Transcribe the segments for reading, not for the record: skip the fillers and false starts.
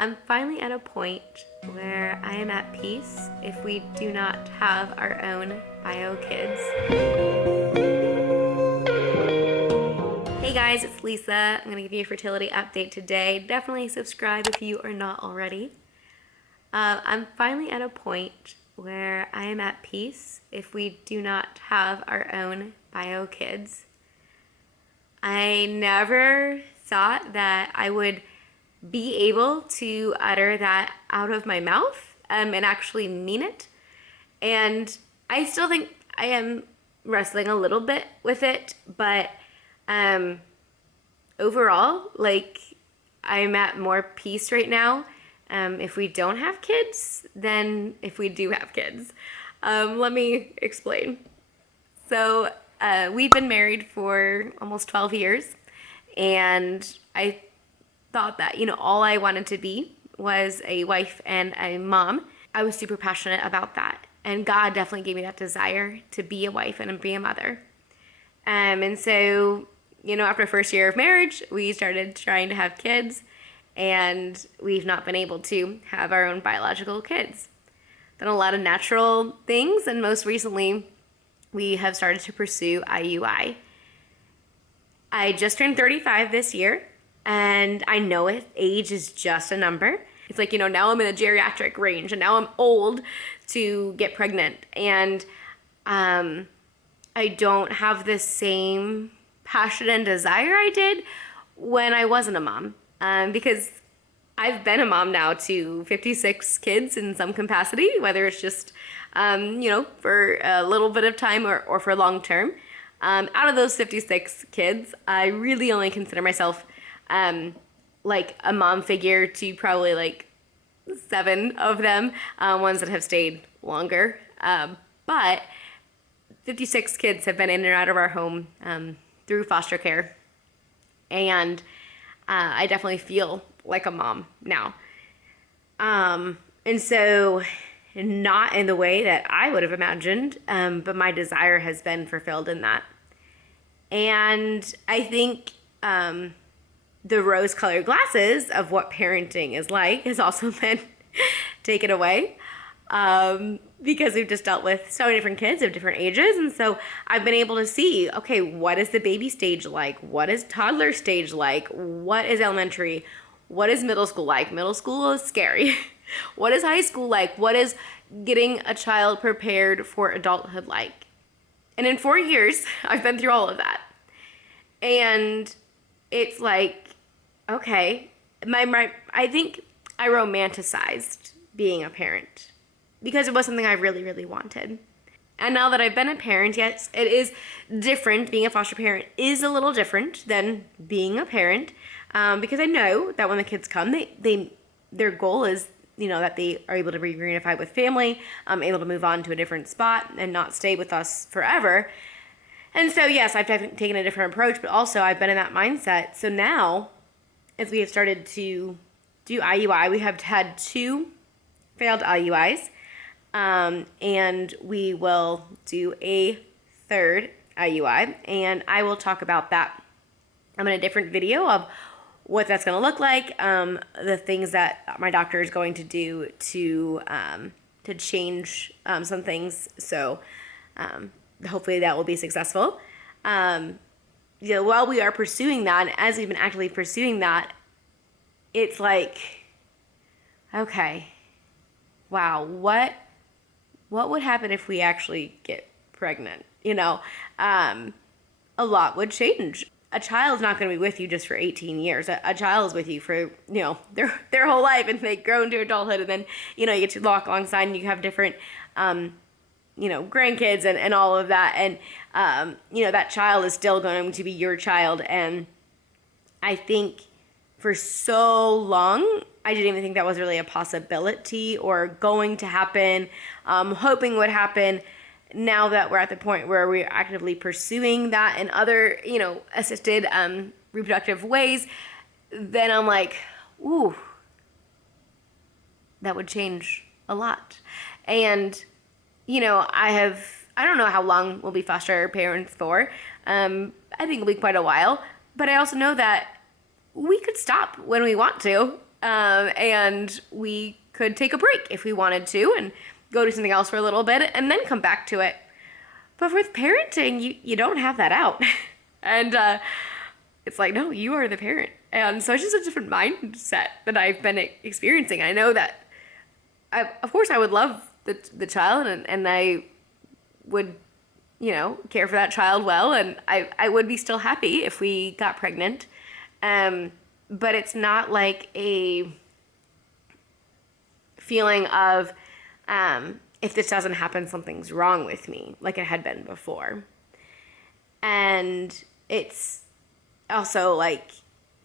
I'm finally at a point where I am at peace if we do not have our own bio kids. Hey guys, it's Lisa. I'm gonna give you a fertility update today. Definitely subscribe if you are not already. I'm finally at a point where I am at peace if we do not have our own bio kids. I never thought that I would be able to utter that out of my mouth and actually mean it. And I still think I am wrestling a little bit with it, but overall, like, I'm at more peace right now if we don't have kids than if we do have kids. Let me explain. So we've been married for almost 12 years, and I thought that, all I wanted to be was a wife and a mom. I was super passionate about that, and God definitely gave me that desire to be a wife and be a mother. And so, after the first year of marriage, we started trying to have kids, and we've not been able to have our own biological kids. Done a lot of natural things, and most recently, we have started to pursue IUI. I just turned 35 this year, and I know age is just a number. It's like, now I'm in the geriatric range, and now I'm old to get pregnant. And I don't have the same passion and desire I did when I wasn't a mom. Because I've been a mom now to 56 kids in some capacity, whether it's just, for a little bit of time or for long term. Out of those 56 kids, I really only consider myself like a mom figure to probably like 7 of them, ones that have stayed longer. But 56 kids have been in and out of our home through foster care. And I definitely feel like a mom now. And so not in the way that I would have imagined, but my desire has been fulfilled in that. And I think the rose-colored glasses of what parenting is like has also been taken away because we've just dealt with so many different kids of different ages. And so I've been able to see, okay, what is the baby stage like? What is toddler stage like? What is elementary? What is middle school like? Middle school is scary. What is high school like? What is getting a child prepared for adulthood like? And in 4 years, I've been through all of that. And it's like, okay, I think I romanticized being a parent because it was something I really, really wanted. And now that I've been a parent, yes, it is different. Being a foster parent is a little different than being a parent because I know that when the kids come, their goal is, that they are able to be reunified with family, able to move on to a different spot and not stay with us forever. And so, yes, I've taken a different approach, but also I've been in that mindset. So now, as we have started to do IUI, we have had 2 failed IUIs, and we will do a 3rd IUI, and I will talk about that in a different video of what that's going to look like, the things that my doctor is going to do to change some things. So hopefully that will be successful. While we are pursuing that, and as we've been actively pursuing that, it's like, okay, wow, what would happen if we actually get pregnant? A lot would change. A child's not going to be with you just for 18 years. A child is with you for, their whole life, and they grow into adulthood, and then, you get to walk alongside, and you have different, grandkids and all of that. And, that child is still going to be your child. And I think for so long, I didn't even think that was really a possibility or going to happen, hoping would happen. Now that we're at the point where we're actively pursuing that and other, assisted reproductive ways, then I'm like, ooh, that would change a lot. And, I don't know how long we'll be foster parents for. I think it'll be quite a while. But I also know that we could stop when we want to. And we could take a break if we wanted to and go do something else for a little bit and then come back to it. But with parenting, you don't have that out. And it's like, no, you are the parent. And so it's just a different mindset that I've been experiencing. I know that, of course, I would love the child, and I would, care for that child well, and I would be still happy if we got pregnant. But it's not like a feeling of, if this doesn't happen, something's wrong with me, like it had been before. And it's also like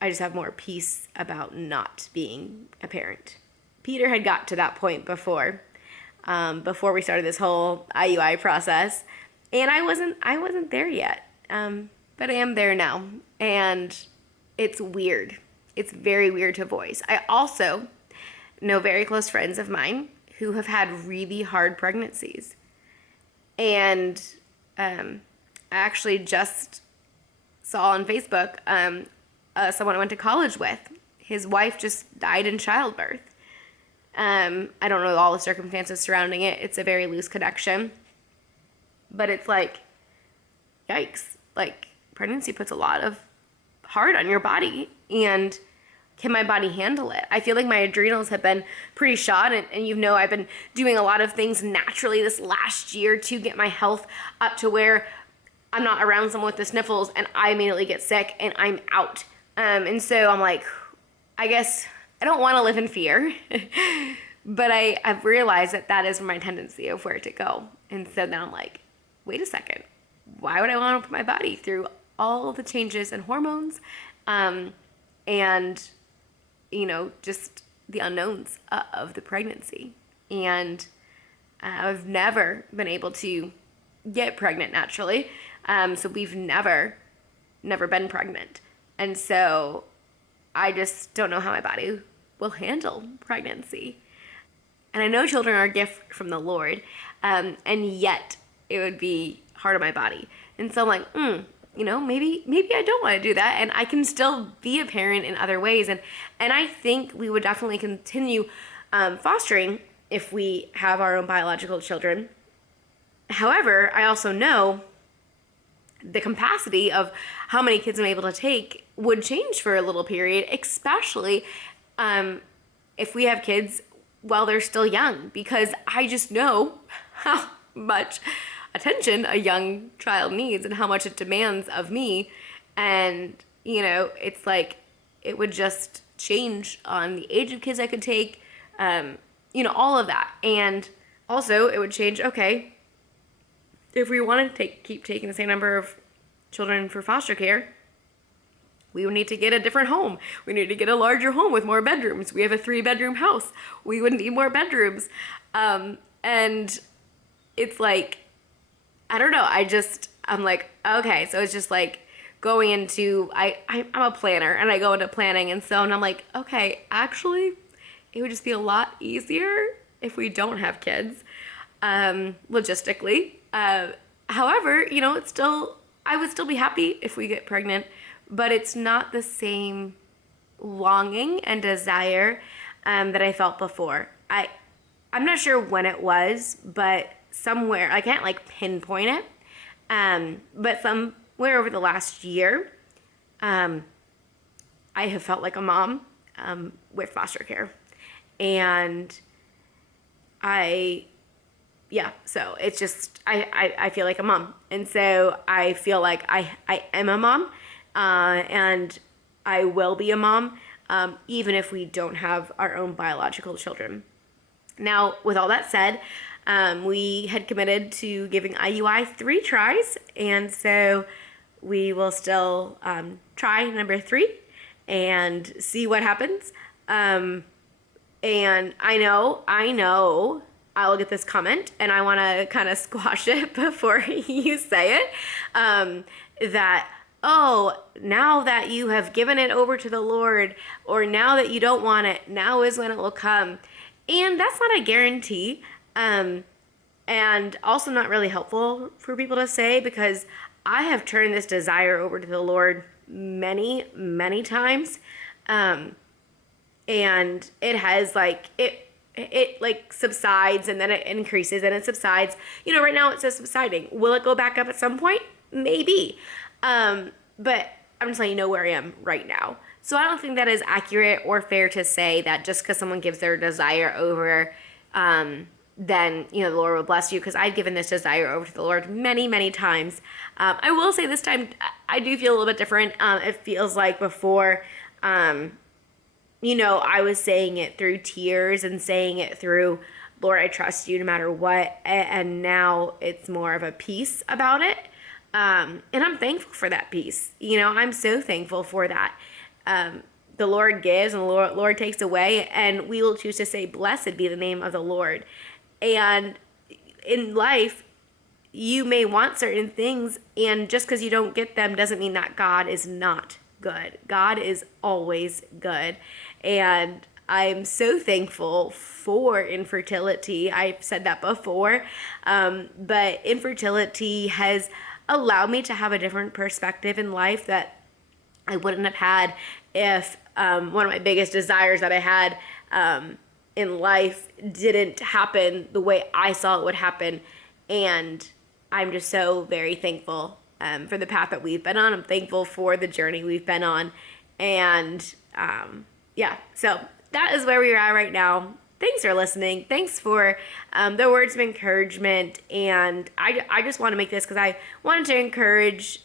I just have more peace about not being a parent. Peter had got to that point before we started this whole IUI process, and I wasn't there yet. But I am there now, and it's weird. It's very weird to voice. I also know very close friends of mine who have had really hard pregnancies, and I actually just saw on Facebook someone I went to college with. His wife just died in childbirth. I don't know all the circumstances surrounding it. It's a very loose connection. But it's like, yikes. Like, pregnancy puts a lot of hard on your body. And can my body handle it? I feel like my adrenals have been pretty shot. And I've been doing a lot of things naturally this last year to get my health up to where I'm not around someone with the sniffles and I immediately get sick and I'm out. And so I'm like, I guess I don't want to live in fear, but I've realized that is my tendency of where to go. And so then I'm like, wait a second, why would I want to put my body through all the changes and hormones, and, just the unknowns of the pregnancy. And I've never been able to get pregnant naturally. So we've never been pregnant. And so I just don't know how my body will handle pregnancy. And I know children are a gift from the Lord, and yet it would be hard on my body. And so I'm like, maybe I don't want to do that, and I can still be a parent in other ways. And I think we would definitely continue fostering if we have our own biological children. However, I also know the capacity of how many kids I'm able to take would change for a little period, especially if we have kids while they're still young, because I just know how much attention a young child needs and how much it demands of me. And, it's like it would just change on the age of kids I could take, all of that. And also it would change, okay, if we want to keep taking the same number of children for foster care, we would need to get a different home. We need to get a larger home with more bedrooms. We have a 3-bedroom house. We would need more bedrooms. And it's like, I don't know. I'm like, okay. So it's just like going into, I'm a planner and I go into planning. And so I'm like, okay, actually, it would just be a lot easier if we don't have kids, logistically. However, I would still be happy if we get pregnant, but it's not the same longing and desire that I felt before. I'm not sure when it was, but somewhere, I can't pinpoint it, but somewhere over the last year, I have felt like a mom with foster care. And so it's just, I feel like a mom. And so I feel like I am a mom, and I will be a mom, even if we don't have our own biological children. Now, with all that said, we had committed to giving IUI 3 tries, and so we will still try number 3 and see what happens. And I know I will get this comment, and I want to kind of squash it before you say it, that, oh, now that you have given it over to the Lord, or now that you don't want it, now is when it will come. And that's not a guarantee, and also not really helpful for people to say, because I have turned this desire over to the Lord many, many times, and And it has like, it like subsides and then it increases and it subsides. You know, right now it says subsiding. Will it go back up at some point? Maybe. But I'm just letting you know where I am right now. So I don't think that is accurate or fair to say that just because someone gives their desire over, then, you know, the Lord will bless you, because I've given this desire over to the Lord many, many times. I will say this time I do feel a little bit different. It feels like before, you know, I was saying it through tears and saying it through, Lord, I trust you no matter what. And now it's more of a peace about it. And I'm thankful for that peace. You know, I'm so thankful for that. The Lord gives and the Lord takes away, and we will choose to say, blessed be the name of the Lord. And in life, you may want certain things, and just because you don't get them doesn't mean that God is not good. God is always good. And I'm so thankful for infertility. I've said that before, but infertility has allowed me to have a different perspective in life that I wouldn't have had if one of my biggest desires that I had in life didn't happen the way I saw it would happen. And I'm just so very thankful for the path that we've been on. I'm thankful for the journey we've been on. And yeah, so that is where we are at right now. Thanks for listening. Thanks for the words of encouragement. And I just want to make this because I wanted to encourage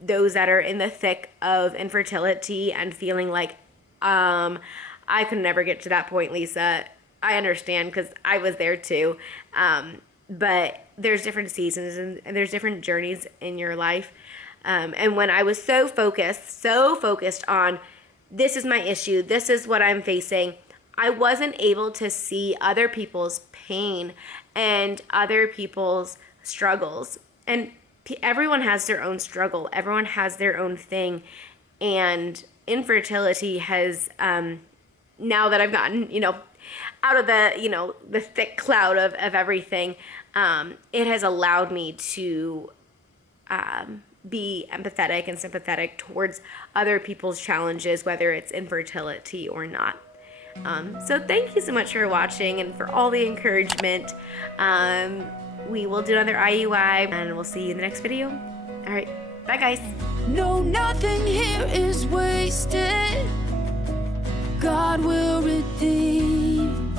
those that are in the thick of infertility and feeling like, I could never get to that point, Lisa. I understand, because I was there too. But there's different seasons and there's different journeys in your life. And when I was so focused on, this is my issue, this is what I'm facing, I wasn't able to see other people's pain and other people's struggles. And everyone has their own struggle. Everyone has their own thing. And infertility has, now that I've gotten, you know, out of the, you know, the thick cloud of everything, it has allowed me to be empathetic and sympathetic towards other people's challenges, whether it's infertility or not. So thank you so much for watching and for all the encouragement. We will do another IUI, and we'll see you in the next video. All right, bye guys. No, nothing here is wasted. God will redeem.